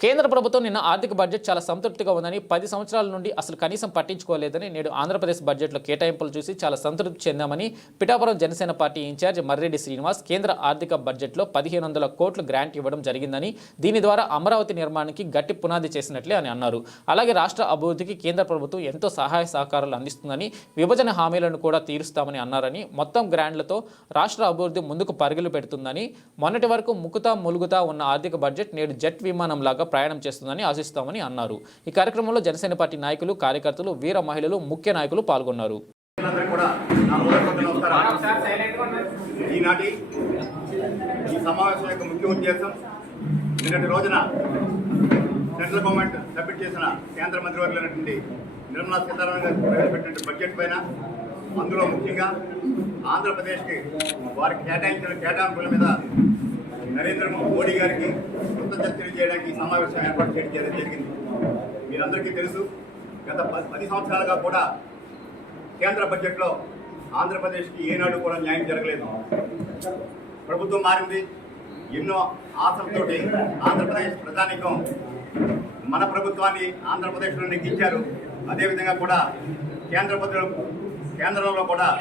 కేంద్ర ప్రభుత్వం నిన్న ఆర్థిక బడ్జెట్ చాలా సంతృప్తిగా ఉందని పది సంవత్సరాల నుండి అసలు కనీసం పట్టించుకోలేదని నేడు ఆంధ్రప్రదేశ్ బడ్జెట్లో కేటాయింపులు చూసి చాలా సంతృప్తి చెందామని Pithapuram Janasena party in charge Marreddy Srinivas కేంద్ర ఆర్థిక బడ్జెట్లో పదిహేను వందల కోట్లు గ్రాంట్ ఇవ్వడం జరిగిందని దీని ద్వారా అమరావతి నిర్మాణానికి గట్టి పునాది చేసినట్లే అని అన్నారు. అలాగే రాష్ట్ర అభివృద్ధికి కేంద్ర ప్రభుత్వం ఎంతో సహాయ సహకారాలు అందిస్తుందని విభజన హామీలను కూడా తీరుస్తామని అన్నారని మొత్తం గ్రాంట్లతో రాష్ట్ర అభివృద్ధి ముందుకు పరుగులు పెడుతుందని మొన్నటి వరకు ముకుతా ములుగుతా ఉన్న ఆర్థిక బడ్జెట్ నేడు జెట్ విమానంలాగా ప్రయాణం చేస్తుందని ఆశిస్తామని అన్నారు. ఈ కార్యక్రమంలో జనసేన పార్టీ నాయకులు కార్యకర్తలు వీర మహిళలు ముఖ్య నాయకులు పాల్గొన్నారు. ఈనాటి ఈ సమావేశం యొక్క ముఖ్య ఉద్దేశం నిన్నటి రోజున సెంట్రల్ గవర్నమెంట్ సబ్మిట్ చేసిన కేంద్ర మంత్రివర్యులైనటువంటి నిర్మలా సీతారామన్ గారు ప్రవేశపెట్టిన బడ్జెట్ పైన అందులో ముఖ్యంగా ఆంధ్రప్రదేశ్కి వారికి కేటాయించిన కేటాయింపుల మీద నరేంద్ర మోడీ గారికి కృతజ్ఞత తెలియజేయడానికి సమావేశం ఏర్పాటు చేయడం జరిగింది. మీరందరికీ తెలుసు గత ప- పది సంవత్సరాలుగా కూడా కేంద్ర బడ్జెట్లో ఆంధ్రప్రదేశ్కి ఏనాడు కూడా న్యాయం జరగలేదు. ప్రభుత్వం మారింది. ఎన్నో ఆశలతోటి ఆంధ్రప్రదేశ్ ప్రజానికం మన ప్రభుత్వాన్ని ఆంధ్రప్రదేశ్లో నెగ్గించారు. అదేవిధంగా కూడా కేంద్ర కేంద్రంలో కూడా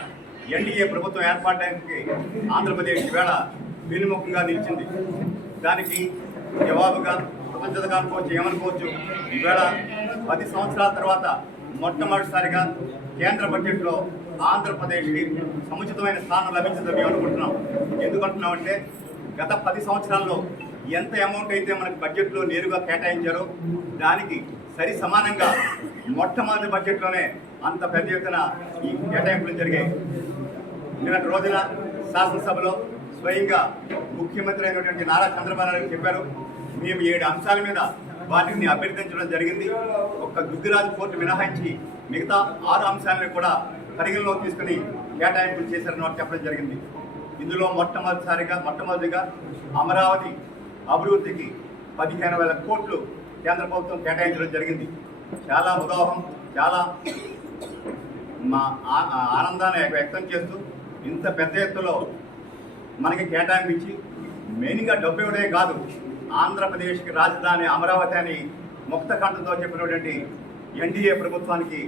ఎన్డీఏ ప్రభుత్వం ఏర్పడడానికి ఆంధ్రప్రదేశ్ వేళ వెనుముఖంగా నిలిచింది. దానికి జవాబుగా కృతజ్ఞతగా అనుకోవచ్చు ఏమనుకోవచ్చు ఈవేళ పది సంవత్సరాల తర్వాత మొట్టమొదటిసారిగా కేంద్ర బడ్జెట్లో ఆంధ్రప్రదేశ్కి సముచితమైన స్థానం లభించిందని మేము అనుకుంటున్నాం. ఎందుకంటున్నామంటే గత పది సంవత్సరాల్లో ఎంత అమౌంట్ అయితే మనకు బడ్జెట్లో నేరుగా కేటాయించారో దానికి సరి సమానంగా మొట్టమొదటి బడ్జెట్లోనే అంత పెద్ద ఎత్తున ఈ కేటాయింపులు జరిగాయి. నిన్నటి రోజున శాసనసభలో స్వయంగా ముఖ్యమంత్రి అయినటువంటి నారా చంద్రబాబు నాయుడు చెప్పారు. మేము ఏడు అంశాల మీద వాటిని అభ్యర్థించడం జరిగింది. ఒక్క దుగ్గిరాజు కోర్టు మినహాయించి మిగతా ఆరు అంశాలను కూడా పరిగణలోకి తీసుకుని కేటాయింపులు చేశారని వారు చెప్పడం జరిగింది. ఇందులో మొట్టమొదటిసారిగా మొట్టమొదటిగా అమరావతి అభివృద్ధికి పదిహేను వేల కోట్లు కేంద్ర ప్రభుత్వం కేటాయించడం జరిగింది. చాలా ఉదాహం చాలా మా ఆ ఆనందాన్ని వ్యక్తం చేస్తూ ఇంత పెద్ద ఎత్తులో మనకి కేటాయించి మెయిన్గా డబ్బు ఇవ్వడే కాదు ఆంధ్రప్రదేశ్కి రాజధాని అమరావతి అని ముక్త కంఠంతో చెప్పినటువంటి ఎన్డీఏ ప్రభుత్వానికి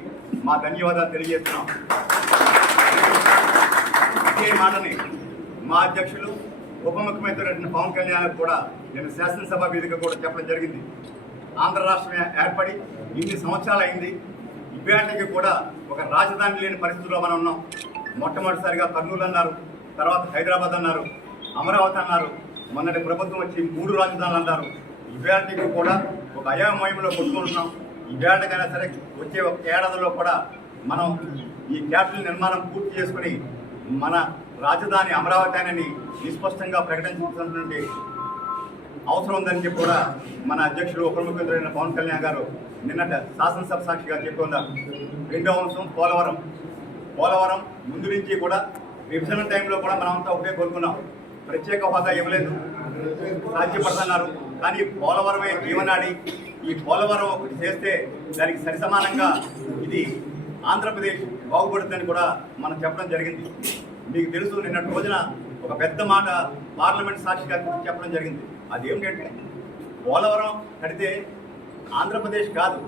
మా ధన్యవాదాలు తెలియజేస్తున్నాం. ఇదే మాటని మా అధ్యక్షులు ఉప ముఖ్యమంత్రి పవన్ కళ్యాణ్ కూడా నేను శాసనసభ వేదిక కూడా చెప్పడం జరిగింది. ఆంధ్ర రాష్ట్రం ఏర్పడి ఇన్ని సంవత్సరాలు అయింది. ఇవాటికి కూడా ఒక రాజధాని లేని పరిస్థితుల్లో మనం ఉన్నాం. మొట్టమొదటిసారిగా కర్నూలు అన్నారు. తర్వాత హైదరాబాద్ అన్నారు అమరావతి అన్నారు. మొన్నటి ప్రభుత్వం వచ్చి మూడు రాజధానులు అన్నారు ఇవాటికి కూడా ఒక అయోమయంలో కొట్టుకుంటున్నాం ఇవాటికైనా సరే వచ్చే ఒక ఏడాదిలో కూడా మనం ఈ క్యాపిటల్ నిర్మాణం పూర్తి చేసుకుని మన రాజధాని అమరావతి అని నిస్పష్టంగా ప్రకటించినటువంటి అవసరం ఉందని చెప్పి కూడా మన అధ్యక్షుడు ఉప ముఖ్యమంత్రి పవన్ కళ్యాణ్ గారు నిన్నట శాసనసభ సాక్షిగా చెప్పుకుందాం ఉన్నారు రెండవ అంశం పోలవరం. పోలవరం ముందు నుంచి కూడా విభజన టైంలో కూడా మనమంతా ఒకటే కోరుకున్నాం. ప్రత్యేక హోదా ఇవ్వలేదు సాధ్యపడుతున్నారు. కానీ పోలవరమే జీవనాడి ఈ పోలవరం ఒకటి చేస్తే దానికి సరిసమానంగా ఇది ఆంధ్రప్రదేశ్ బాగుపడుతుందని కూడా మనం చెప్పడం జరిగింది. మీకు తెలుసు నిన్నటి రోజున ఒక పెద్ద మాట పార్లమెంట్ సాక్షిగా చెప్పడం జరిగింది. అదేమిటంటే పోలవరం కడితే ఆంధ్రప్రదేశ్ కాదు.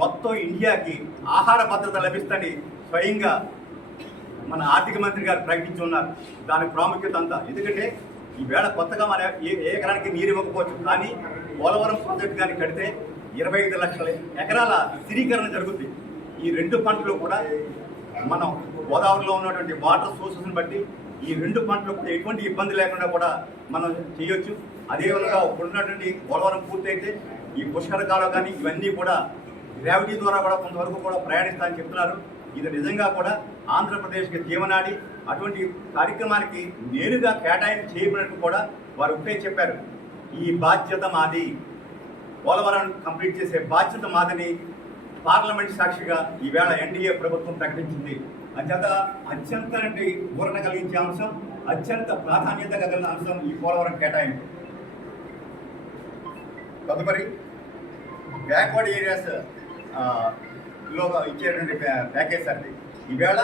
మొత్తం ఇండియాకి ఆహార భద్రత లభిస్తుంది స్వయంగా. మన ఆర్థిక మంత్రి గారు ప్రకటించి ఉన్నారు. దాని ప్రాముఖ్యత అంతా. ఎందుకంటే ఈవేళ కొత్తగా మన ఏ ఎకరానికి నీరు ఇవ్వకపోవచ్చు. కానీ పోలవరం ప్రాజెక్టు కానీ కడితే ఇరవై ఐదు లక్షల ఎకరాల స్థిరీకరణ జరుగుతుంది ఈ రెండు పంటలు కూడా మనం గోదావరిలో ఉన్నటువంటి వాటర్ సోర్సెస్ని బట్టి ఈ రెండు పంటలు కూడా ఎటువంటి ఇబ్బంది లేకుండా కూడా మనం చేయొచ్చు. అదేవిధంగా ఉన్నటువంటి పోలవరం పూర్తయితే ఈ పుష్కర కాలం కానీ ఇవన్నీ కూడా గ్రావిటీ ద్వారా కూడా కొంతవరకు కూడా ప్రయాణిస్తామని చెప్తున్నారు. ఇది నిజంగా కూడా ఆంధ్రప్రదేశ్కి జీవనాడి అటువంటి కార్యక్రమానికి నేరుగా కేటాయింపు చేయబడినట్టు కూడా వారు ఒకటే చెప్పారు. ఈ బాధ్యత మాది. పోలవరం కంప్లీట్ చేసే బాధ్యత మాదని పార్లమెంట్ సాక్షిగా ఈవేళ ఎన్డీఏ ప్రభుత్వం ప్రకటించింది. అంచేత అత్యంత ఊరట కలిగించే అంశం అత్యంత ప్రాధాన్యత కలిగిన అంశం ఈ పోలవరం కేటాయింపు. తదుపరి బ్యాక్వర్డ్ ఏరియాస్ లో ఇచ్చేటువంటి ప్యా- ప్యాకేజ్ అండి. ఈవేళ